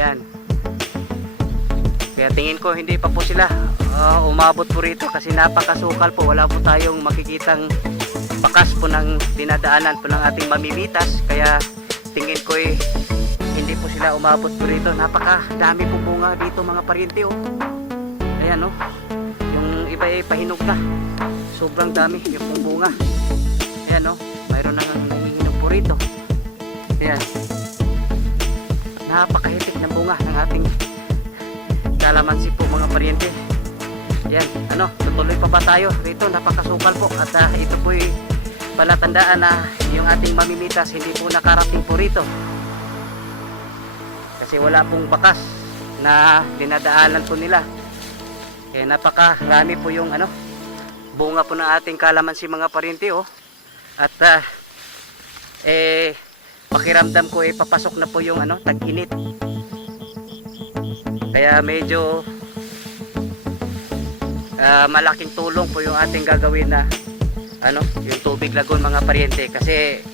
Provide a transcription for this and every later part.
Ayan. Kaya tingin ko hindi pa po sila umabot po rito kasi napakasukal po. Wala po tayong makikitang bakas po ng dinadaanan po ng ating mamimitas. Kaya tingin ko hindi po sila umabot po rito. Napakadami po bunga dito mga paryente oh. Ayan oh. Yung iba ay pahinog na. Sobrang dami yung pong bunga. Ayan oh. Mayroon na nangihinog po rito. Ayan. Napakahitik ng bunga ng ating kalamansi po mga paryente. Yan, tutuloy pa ba tayo rito? Napakasukal po at ito po palatandaan na yung ating mamimitas hindi po nakarating po rito kasi wala pong bakas na dinadaanan po nila. Kaya napakarami po yung bunga po ng ating kalamansi mga paryente oh. At pakiramdam ko papasok na po yung tag-init. Kaya medyo malaking tulong po yung ating gagawin na yung tubig lagon mga paryente kasi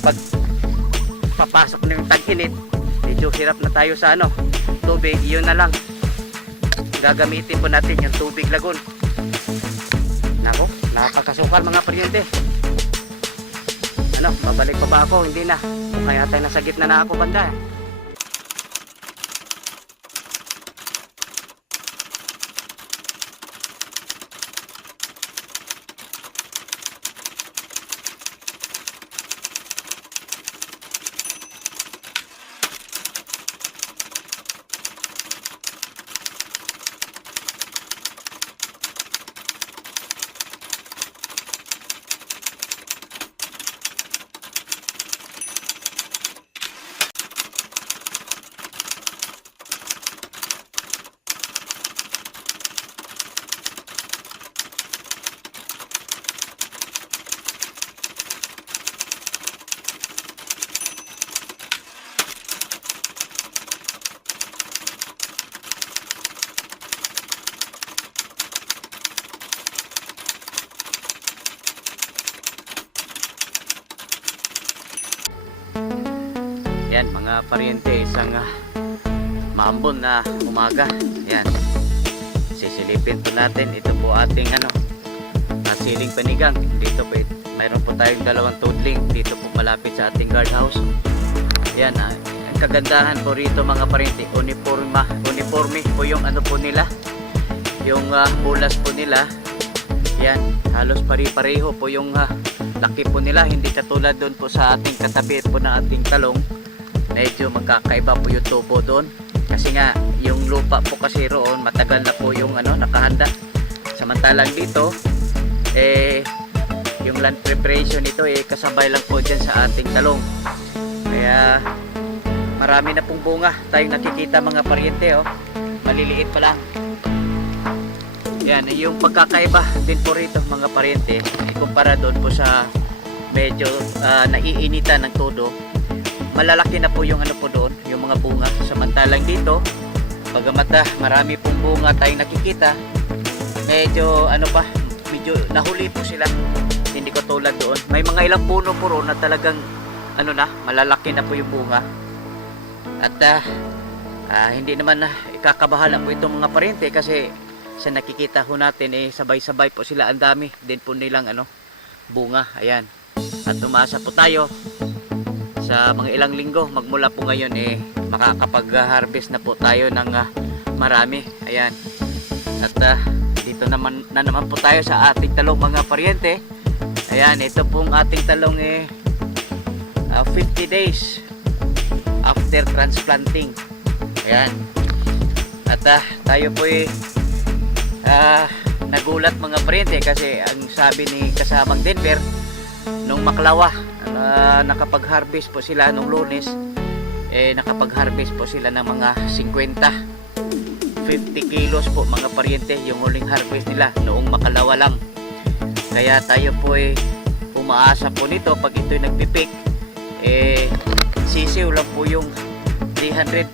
pag papasok na yung tag-init medyo hirap na tayo sa tubig. Yun na lang gagamitin po natin yung tubig lagon. Nako, napakasukal mga paryente. Babalik pa ba ako? Hindi na. Kaya tayo nasa gitna na ako banda. Yan mga paryente, isang maambon na umaga. Yan, sisilipin po natin. Ito po ating siling panigang. Dito po mayroon po tayong dalawang tudling dito po malapit sa ating guardhouse. Yan, ang kagandahan po rito mga paryente, uniforme po yung po nila, yung bulas po nila. Yan, halos pare-pareho po yung laki po nila, hindi katulad doon po sa ating katabi po na ating talong. Medyo magkakaiba po yung tubo doon kasi nga yung lupa po kasi roon matagal na po yung nakahanda. Samantalang dito yung land preparation nito kasabay lang po dyan sa ating talong. Kaya marami na pong bunga tayong nakikita mga paryente oh. Maliliit pa lang. Yan, yung pagkakaiba din po rito mga paryente kumpara doon po sa medyo naiinitan ng todo. Malalaki na po yung po doon, yung mga bunga. Samantalang dito, bagamat marami pong bunga tayong nakikita, medyo medyo nahuli po sila. Hindi ko tulad doon. May mga ilang puno po roon na talagang malalaki na po yung bunga. At hindi naman ikakabahala po itong mga paryente kasi sa nakikita ho natin sabay-sabay po sila, ang dami din po nilang bunga. Ayan. At umasa po tayo sa mga ilang linggo magmula po ngayon makakapag-harvest na po tayo ng marami. Ayan. At dito naman po tayo sa ating talong mga paryente. Ayan, ito pong ating talong 50 days after transplanting. Ayan. At tayo po nagulat mga paryente kasi ang sabi ni kasamang Denver nung Maklawa nakapag-harvest po sila nung Lunes, nakapag-harvest po sila ng mga 50 kilos po mga paryente yung huling harvest nila noong Makalawa lang. Kaya tayo po umaasa po nito pag ito'y nagpipik sisiw lang po yung 300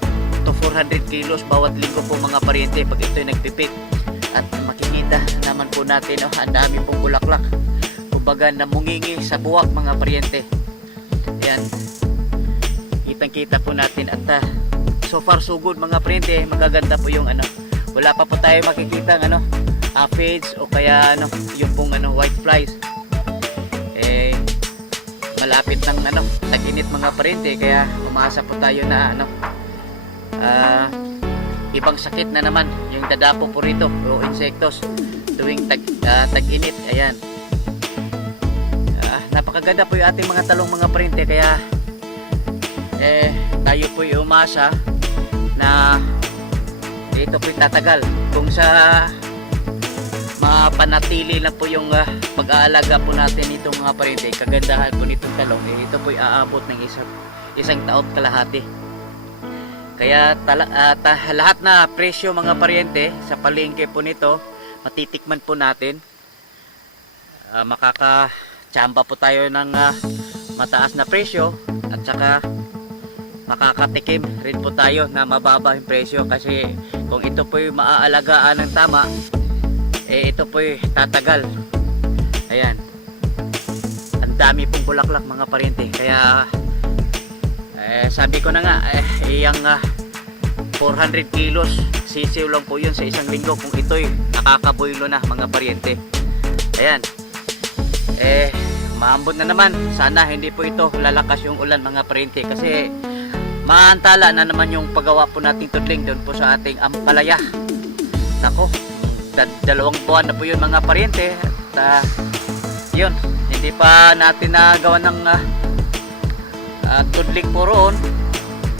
to 400 kilos bawat linggo po mga paryente pag ito'y nagpipik. At makikita naman po natin ang dami pong bulaklak, kumbaga namungingi sa buwak mga paryente. Yan, kitang kita po natin at so far so good mga parente. Magaganda po yung ano. Wala pa po tayo makikita ng ano, aphids o kaya ano, yung pong ano, white flies. Malapit ng ano, tag-init mga parente, kaya umasa po tayo na ano, ibang sakit na naman yung dadapo po rito o insektos tuwing tag-init. Ayan, napakaganda po yung ating mga talong mga parente, kaya tayo po yung umasa na dito po tatagal. Kung sa mapanatili lang po yung pag-aalaga po natin itong mga parente, kagandahan po nitong talong, ito po aabot ng isang taon kalahati. Kaya lahat na presyo mga parente sa palengke po nito, matitikman po natin. Makakatsamba po tayo ng mataas na presyo, at saka makakatikim rin po tayo na mababa yung presyo, kasi kung ito po yung maaalagaan ng tama, ito po tatagal. Ayan, ang dami pong bulaklak mga parente, kaya sabi ko na nga, yung 400 kilos sisiw lang po yun sa isang linggo kung ito'y nakakaboylo na mga parente. Ayan, maambon na naman. Sana hindi po ito lalakas yung ulan mga parente, kasi maantala na naman yung paggawa po nating tudling doon po sa ating ampalaya. Nako, 2 buwan na po yun mga parente, at yun, hindi pa natin nagawa ng tudling po roon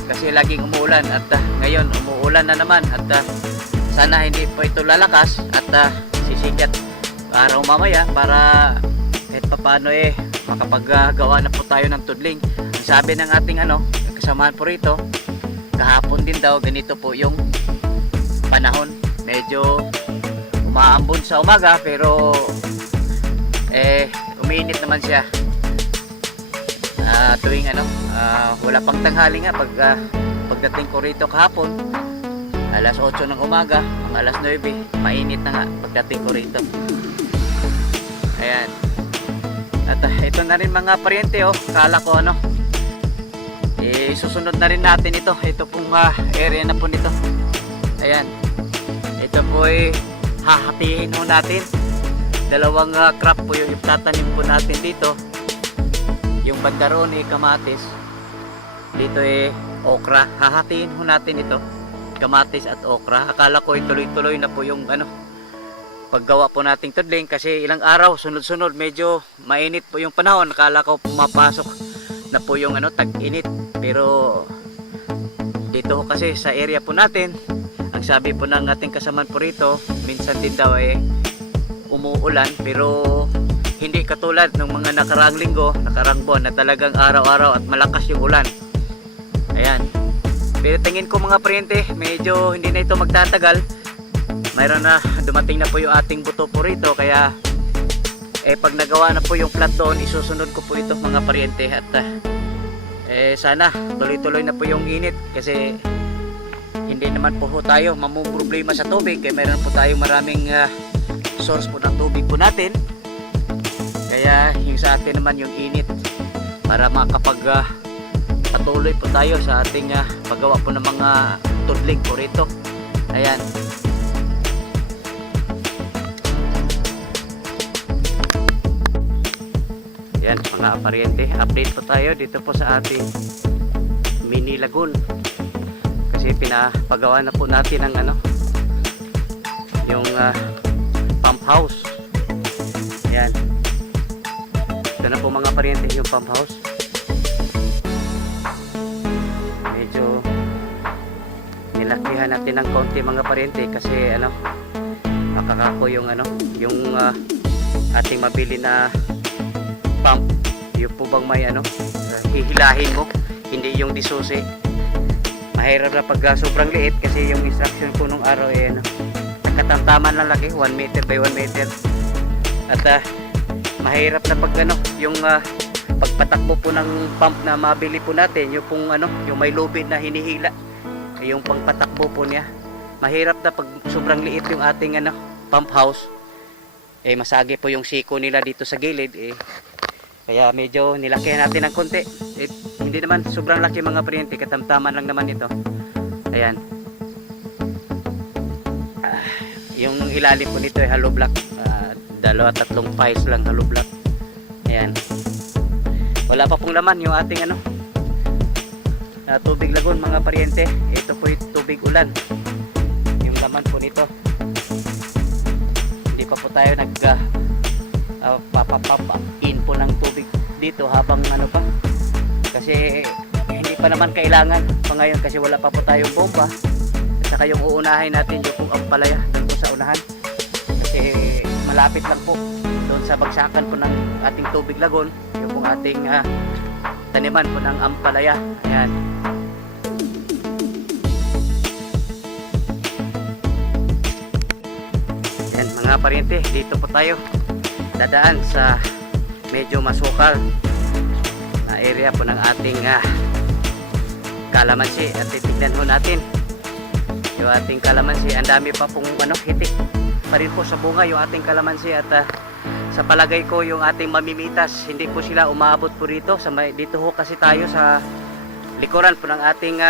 kasi laging umuulan, at ngayon umuulan na naman, at sana hindi po ito lalakas at sisikat araw mamaya para kahit paano makapaggawa na po tayo ng tudling. Ang sabi ng ating kasamahan po rito, kahapon din daw ganito po yung panahon, medyo umaambon sa umaga, pero umiinit naman siya tuwing wala pang tanghali nga. Pagdating ko rito kahapon, alas 8 ng umaga, alas 9, mainit na nga pagdating ko rito. Ayan, at ito na rin mga parente, kala ko susunod na rin natin ito pong area na po nito. Ayan, ito po hahatiin po natin. 2 crop po yung itatanim po natin dito. Yung banda roon kamatis, dito okra. Hahatiin po natin ito, kamatis at okra. Akala ko tuloy-tuloy na po yung paggawa po nating tudling, kasi ilang araw sunod-sunod medyo mainit po yung panahon. Akala ko pumapasok na po yung tag-init, pero dito kasi sa area po natin, ang sabi po ng ating kasamaan po rito, minsan din daw umuulan, pero hindi katulad ng mga nakaraang linggo, nakaraang buwan na talagang araw-araw at malakas yung ulan. Ayan, pero tingin ko mga parente, medyo hindi na ito magtatagal. Mayroon na, dumating na po yung ating buto po rito, kaya pag nagawa na po yung plat doon, isusunod ko po ito mga parente, at sana tuloy-tuloy na po yung init, kasi hindi naman po tayo mamumroblema sa tubig, kaya mayroon po tayo maraming source po ng tubig po natin. Kaya yung sa atin naman yung init, para makapag patuloy po tayo sa ating paggawa po ng mga tudling po rito. Ayan, yan mga parente, update po tayo dito po sa ating mini lagoon, kasi pinapagawa na po natin ng yung pump house. Ayan, ito na po mga parente yung pump house. Medyo nilakihan natin ng konti mga parente, kasi makakako yung yung ating mabili na pump. Yung po bang may hihilahin mo, hindi yung disusi. Mahirap na pag sobrang liit, kasi yung instruction po nung araw nakatamtaman lang laki, 1 meter by 1 meter. At mahirap na pag yung pagpatakbo po ng pump na mabili po natin, yung pong yung may lubid na hinihila, yung pangpatakbo po niya, mahirap na pag sobrang liit yung ating pump house. Masagi po yung siko nila dito sa gilid, kaya medyo nilakihan natin ng konti. Hindi naman sobrang laki mga parente, katamtaman lang naman ito. Ayan. Yung ilalim po nito ay hollow block. Dalawa, tatlong piles lang hollow block. Ayan. Wala pa pong laman yung ating tubig lagon mga paryente. Ito po yung tubig ulan. Yung laman po nito. Hindi pa po tayo papapap-in po ng tubig dito habang pa. Kasi hindi pa naman kailangan pa ngayon kasi wala pa po tayong bomba. At saka yung uunahin natin yung ang palaya doon po sa unahan. Kasi malapit lang po doon sa bagsakan po ng ating tubig lagon. Yung pong ating taniman po ng ampalaya. Ayan. Ayan mga paryente, dito po tayo dadaan sa medyo masukal na area po ng ating kalamansi at titignan ho natin yung ating kalamansi. Ang dami pa pong hitik pa rin po sa bunga yung ating kalamansi at sa palagay ko yung ating mamimitas hindi po sila umabot po rito dito ho kasi tayo sa likuran po ng ating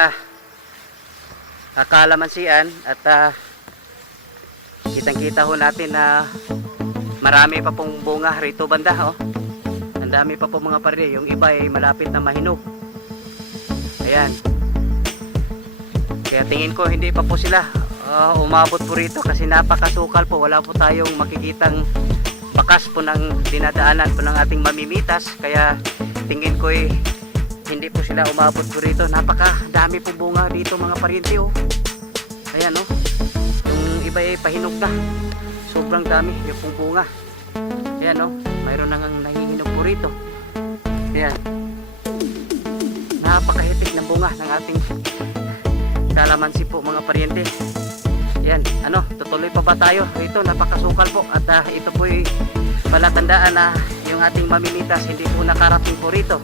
kalamansian at kitang kita ho natin na marami pa pong bunga rito banda ang dami pa po mga pare, yung iba ay malapit na mahinog. Ayan, kaya tingin ko hindi pa po sila umabot po rito kasi napakasukal po, wala po tayong makikitang bakas po ng dinadaanan po ng ating mamimitas, kaya tingin ko hindi po sila umabot po rito. Napakadami po bunga dito mga paryente ayan yung iba ay pahinog na, sobrang dami yung pong bunga. Ayan mayroon nang nahihinog po rito. Ayan, napakahitik ng bunga ng ating kalamansi po mga paryente. Ayan, tutuloy pa ba tayo rito? Napakasukal po at ito po ay palatandaan na yung ating mamimitas hindi po nakarating po rito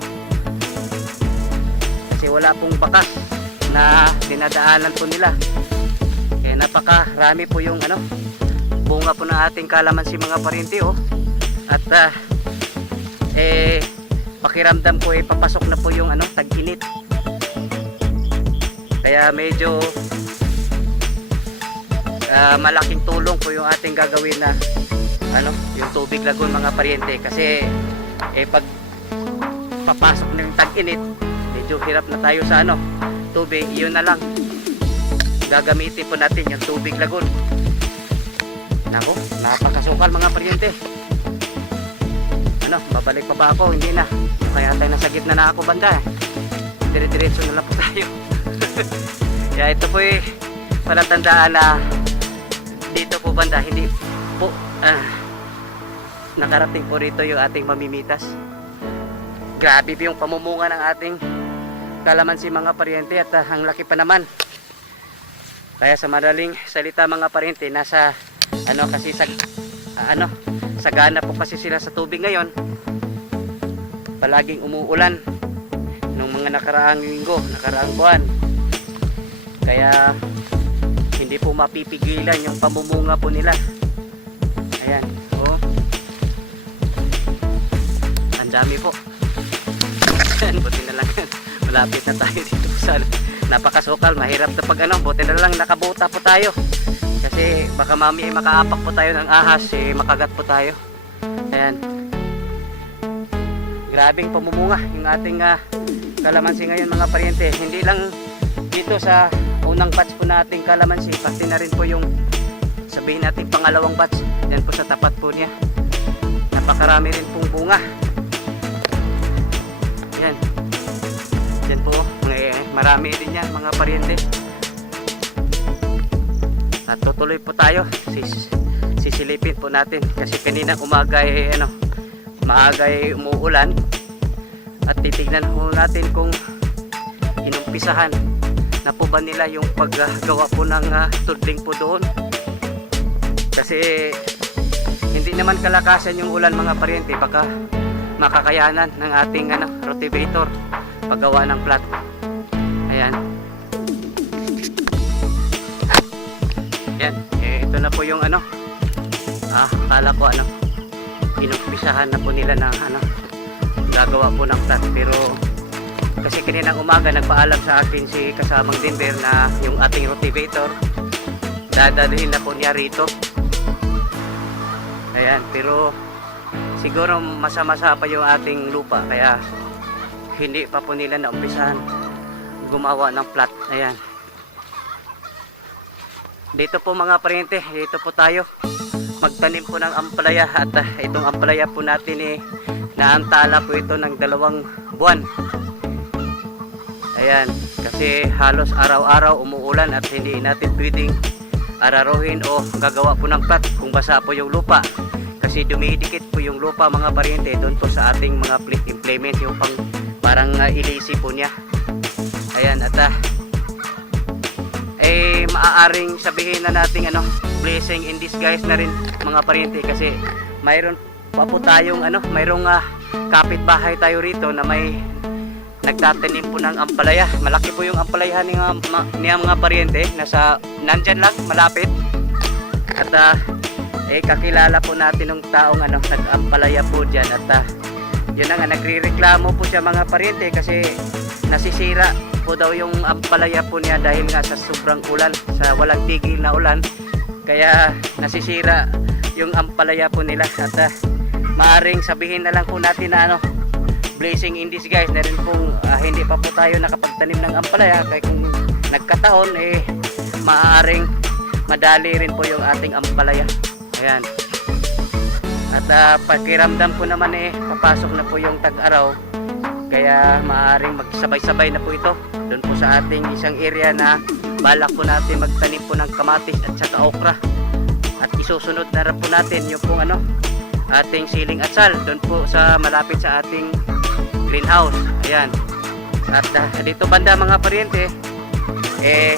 kasi wala pong bakas na dinadaanan po nila. Kaya napakarami po yung bunga po ng ating kalamansi mga paryente at pakiramdam ko papasok na po yung tag-init, kaya medyo malaking tulong po yung ating gagawin na yung tubig lagon mga paryente kasi pag papasok na yung tag-init medyo hirap na tayo sa tubig. Yun na lang gagamitin po natin yung tubig lagon. Nako, napakasukal mga paryente. Babalik pa ba ako? Hindi na. Kaya tayo nasa gitna na ako banda dire-diretso na lang po tayo. Kaya ito po palatandaan na dito po banda hindi po nakarating po rito yung ating mamimitas. Grabe po yung pamumunga ng ating kalamansi mga paryente at ang laki pa naman. Kaya sa madaling salita mga paryente, nasa kasi sagana po kasi sila sa tubig ngayon. Palaging umuulan nung mga nakaraang linggo, nakaraang buwan. Kaya hindi po mapipigilan yung pamumunga po nila. Ayan, ang dami po. Buti na lang malapit na tayo dito sa napakasukal. Mahirap na pag buti na lang nakabuta po tayo kasi baka mami makaapak po tayo ng ahas, makagat po tayo. Ayan, grabing pamumunga yung ating kalamansi ngayon mga paryente. Hindi lang dito sa unang batch po nating kalamansi, pati na rin po yung sabihin natin pangalawang batch. Yan po sa tapat po niya, napakarami rin pong bunga. Yan, yan po marami din yan mga paryente. At tutuloy po tayo, sisilipin po natin kasi kanina umaga maaga umuulan at titignan po natin kung inumpisahan na po ba nila yung paggawa po ng tudling po doon, kasi hindi naman kalakasan yung ulan mga paryente, baka makakayanan ng ating rotivator paggawa ng plat. Ayan, yan, ito na po yung akala ko inumpisahan na po nila ng gagawa po ng plat, pero Kasi kaninang umaga nagpaalam sa akin si kasamang Denver na yung ating rotivator dadalhin na po niya rito. Ayan, pero siguro masa-masa pa yung ating lupa kaya hindi pa po nila naumpisahan gumawa ng plat. Ayan. Dito po mga parente, dito po tayo magtanim po ng ampalaya at itong ampalaya po natin naantala po ito ng 2 buwan. Ayan, kasi halos araw-araw umuulan at hindi natin pwedeng araruhin o gagawa po ng plat kung basa po yung lupa. Kasi dumidikit po yung lupa mga parente doon po sa ating mga implement yung parang ilisi po niya. Ayan, at maaaring sabihin na nating blessing in disguise na rin mga parente kasi mayroon pa po tayong mayroong kapitbahay tayo rito na may nagtatanim po ng ampalaya. Malaki po yung ampalayahan niya mga parente, nandyan lang malapit. At kakilala po natin ng taong nag-ampalaya po dyan at yun na nga, nagre-reklamo po siya mga parente kasi nasisira po daw yung ampalaya po niya dahil nga sa sobrang ulan, sa walang tigil na ulan, kaya nasisira yung ampalaya po nila. At maaring sabihin na lang po natin na blessing in disguise na rin pong hindi pa po tayo nakapagtanim ng ampalaya, kaya kung nagkataon maaring madali rin po yung ating ampalaya. Ayan. At pakiramdam po naman papasok na po yung tag-araw, kaya maaaring magsabay-sabay na po ito doon po sa ating isang area na balak po natin magtanim po ng kamatis at saka okra. At isusunod na rin po natin yung pong ating siling atsal doon po sa malapit sa ating greenhouse. Ayan. At dito banda mga parente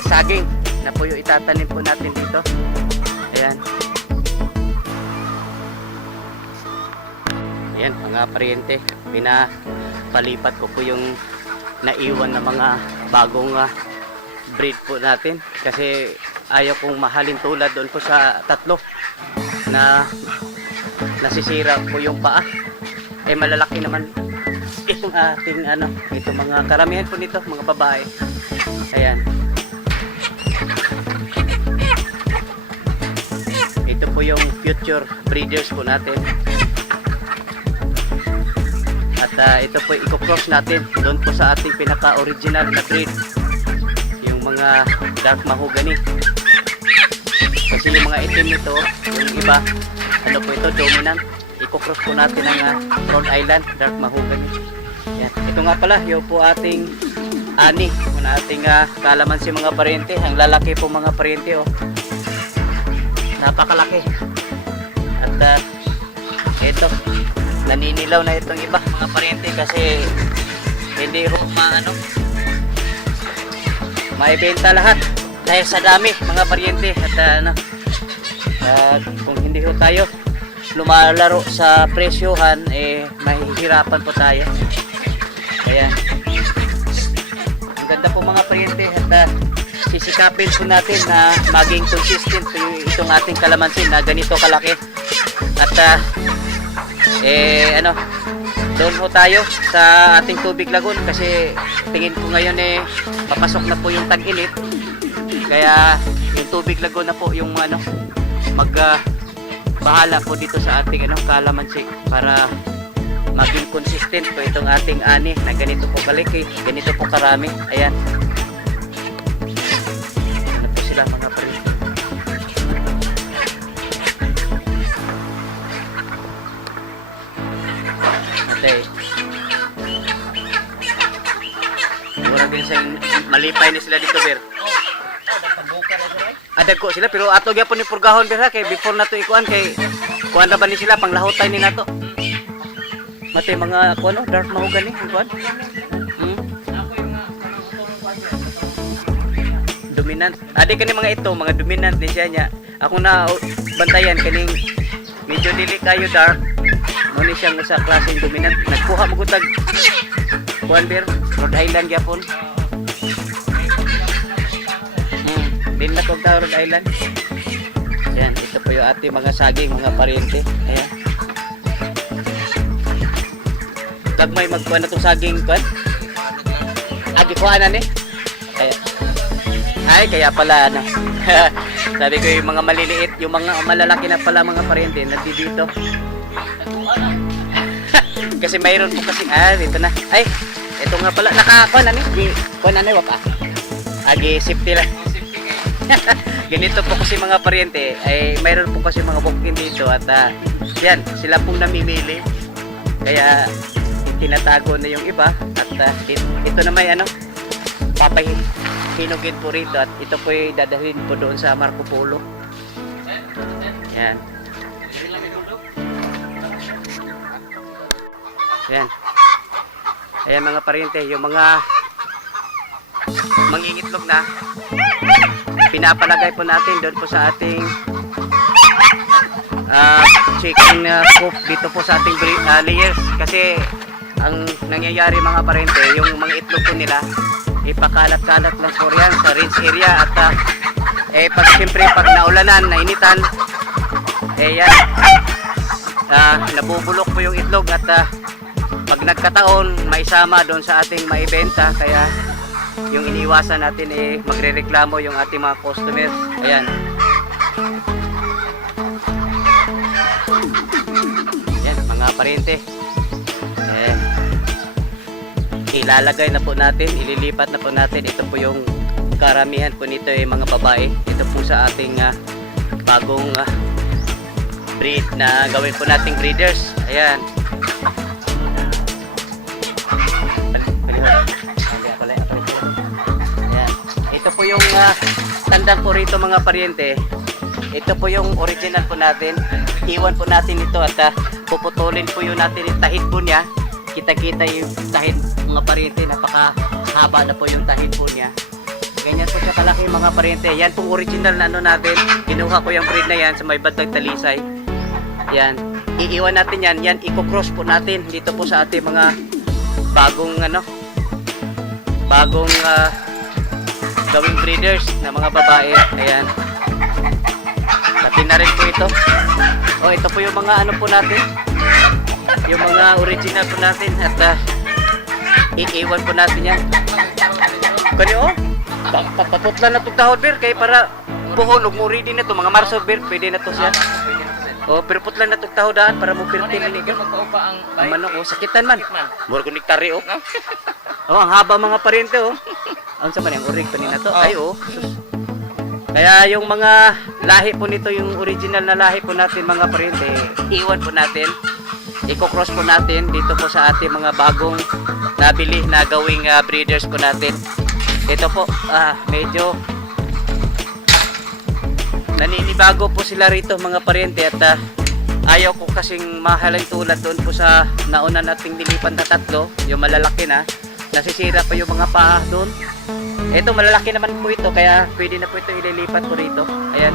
saging na po yung itatanim po natin dito. Ayan. Ayan mga parente, pinapalipat ko po yung naiwan na mga bagong breed po natin kasi ayaw kong mahalin tulad doon po sa 3 na nasisira po yung paa. Malalaki naman itong ating ito mga karamihan po nito mga babae. Ayan, ito po yung future breeders po natin. At ito po i-cross natin doon po sa ating pinaka-original na breed, yung mga dark mahogany. Kasi yung mga itim nito, yung iba po ito dominant. I-cross po natin ang Rhode Island dark mahogany. Yan. Ito nga pala yung po ating ani, yung ating kalamansi mga parente. Ang lalaki po mga parente, napakalaki. At ito, naninilaw na itong iba mga parente kasi hindi maibenta lahat dahil sa dami mga parente. At kung hindi tayo lumalaro sa presyohan mahihirapan po tayo. Kaya ang ganda po mga parente at sisikapin po natin na maging consistent itong ating kalamansi na ganito kalaki. At doon ho tayo sa ating tubig lagoon kasi tingin ko ngayon papasok na po yung tag-init, kaya yung tubig lagoon na po yung bahala po dito sa ating kalamansi para maging consistent po itong ating ani na ganito po kalaki, ganito po karami. Ayan, ano po sila mga parente. Mura din sa malipay ni sila dito ber. Adagko sila pero ato gyapon ni purgahon ber kay before nato ikuan kay kuan ra ba ni sila panglahotan ni nato. Mate mga kuno dark mahogany kuan. Dominant. Adi kani mga ito mga dominant din siya nya. Ako na bantayan kaning medyo dili kayo dark. Muna siyang sa klaseng dominant. Nagkuha mo kutag kuan ber Rhode Island gyapon. Din na kog Rhode Island. Ayan, ito po yung ating mga saging mga parente. Ayan. Gagmay magkuha na itong saging kuan. Agikuanan eh. Ay, kaya pala ano. Sabi ko yung mga maliliit, yung mga malalaki na pala mga parente nandito. Kasi mayroon po kasi dito na. Ay, ito nga pala nakakuha na ni. Kuha na ni wapa. Agi safety lang. Ganito po kasi mga parente ay mayroon po kasi mga booking dito at yan, sila pong namimili. Kaya tinatago na yung iba at ito na may ano papahinugin po rito at ito po ay dadalhin po doon sa Marco Polo. Yan. Yan. Ayan mga parente, yung mga mangingitlog na pinapalagay po natin doon po sa ating chicken coop dito po sa ating layers kasi ang nangyayari mga parente yung mga itlog po nila ipakalat-kalat lang po yan sa range area at pag siyempre pag naulanan, nainitan yan nabubulok po yung itlog at pag nagkataon maisama doon sa ating maibenta kaya yung iniiwasan natin magrereklamo yung ating mga customers. Ayan. Yan mga parente. Ilalagay na po natin, ililipat na po natin. Ito po yung karamihan po nito mga babae. Ito po sa ating bagong breed na gawin po nating breeders. Ayan. Ito po yung tandaan po rito mga paryente. Ito po yung original po natin. Iwan po natin ito at puputulin po yun natin yung tahid po niya. Kita-kita yung tahid mga paryente. Napakahaba na po yung tahid po niya. Ganyan po siya kalaki mga paryente. Yan pong original na ano natin. Kinuha ko yung breed na yan sa may bandang Talisay. Yan. Iiwan natin yan. Yan i-cross po natin dito po sa ating mga bagong gawing breeders na mga babae. Ayan. Pati na rin po ito. Ito po yung mga ano po natin. Yung mga original po natin at iiwan po natin yan. Kanyo paputlan na itong tahod bir kay para buhon ug muri din na ito mga marso bir pwede na to siya. Pero putlan na itong tahodaan para mo pirtin ni ang manok sakitan man. Mura ko niktari ang haba mga parente Ang sa man yung orig pa nina to. Ay Kaya yung mga lahi po nito, yung original na lahi po natin mga parente, iwan po natin. Iko-cross po natin dito po sa ating mga bagong nabili na gawing breeders po natin. Ito po, medyo naninibago po sila rito mga parente at ayaw ko kasing mahalay tulad doon po sa nauna nating nilipan na tatlo, yung malalaki na. Nasisira pa yung mga paa doon. Ito malalaki naman po ito kaya pwede na po ito ililipat po rito. Ayan.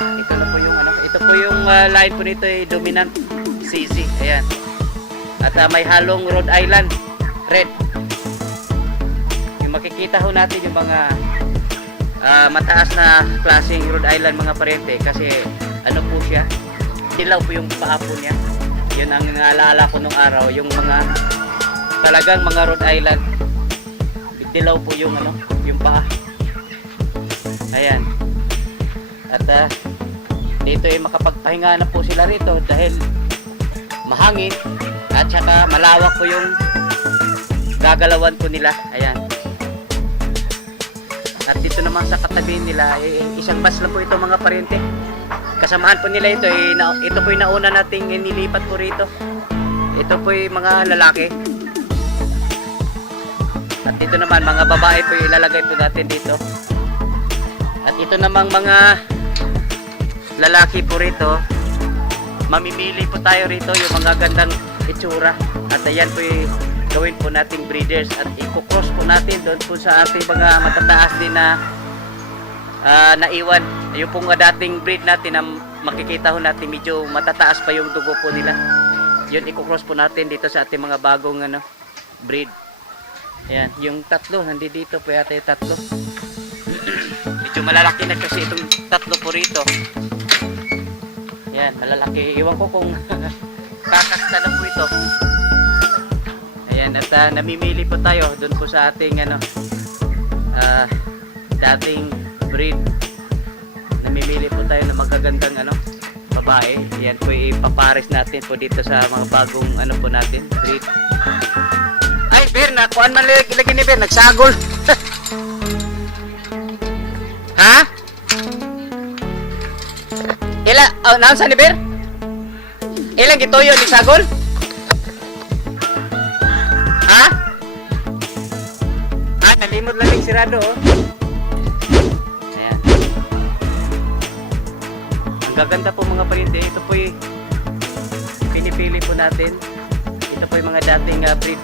Ito na po yung ito po yung line po nito ay dominant CZ. Ayan. At may halong Rhode Island red. Yung makikita ho natin yung mga mataas na klaseng Rhode Island mga parente kasi ano po siya? Dilaw po yung paa po niya. Yun ang naalala ko nung araw, yung mga talagang mga Rhode Island dilaw po yung yung paa. Ayan. At dito ay makapagpahinga na po sila rito dahil mahangin at saka malawak po yung gagalawan po nila. Ayan. At dito naman sa katabi nila isang bus lang po ito mga parente. Kasamahan po nila ito ito po yung nauna nating nilipat po rito. Ito po yung mga lalaki. At dito naman mga babae po ilalagay po natin dito. At ito namang mga lalaki po rito. Mamimili po tayo rito yung mga gandang itsura. At ayan po yung gawin po nating breeders. At i-cross po natin doon po sa ating mga matataas din na naiwan. Yung pong dating breed natin na makikita ho natin medyo matataas pa yung dugo po nila. Yun i-cross po natin dito sa ating mga bagong breed. Ayan, yung tatlo, nandito po yata yung tatlo. Medyo malalaki na kasi itong tatlo po rito. Ayan, malalaki. Iwan ko kung kakasta na po ito. Ayan. Ayan, at namimili po tayo doon po sa ating dating breed. Namimili po tayo ng magagandang babae. Yan po ipapares natin po dito sa mga bagong po natin, breed. Ay, Bir, nakuan man lagi ni Bir, nagsagol. Ha? Naon sa ni Bir? Ilang gituyo ni sagol? Ha? Nalimot lang yung sirado, oh. Ayan. Ang gaganda po mga parente. Ito po pinipili po natin. Ito po yung mga dating breed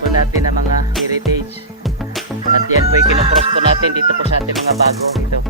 po natin na mga heritage. At yan po yung kinocross po natin dito po sa ating mga bago. Ito.